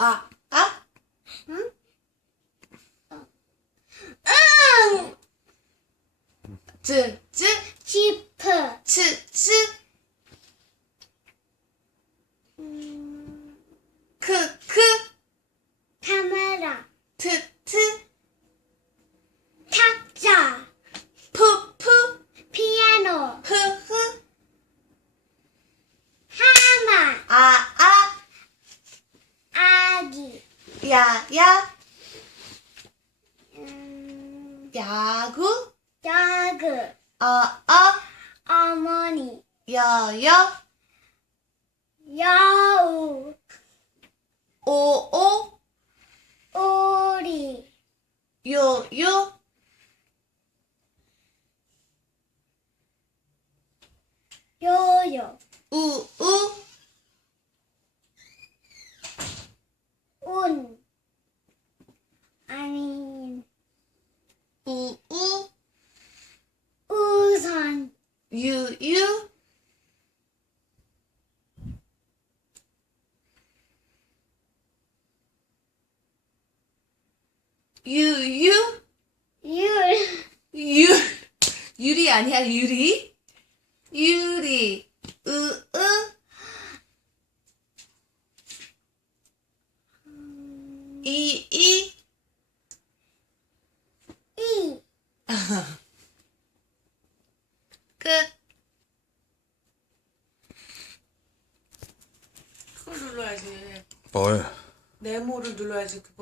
아, 아, 쯔, 지프, 츠, 츠, 야, 야, 음, 야구, 야그, 아, 아, 어머니, 여, 여, 여우, 오, 오, 오리, 요, 요, 요요, 우, 우, 운, 아니, 우, 우, 우선, 유, 유, 유, 유, 율, 유, 유리 아니야, 유리? 유리, 으, 으, 이, 이, 이, 끝. 그걸 눌러야지. 뭘? 네모를 눌러야지.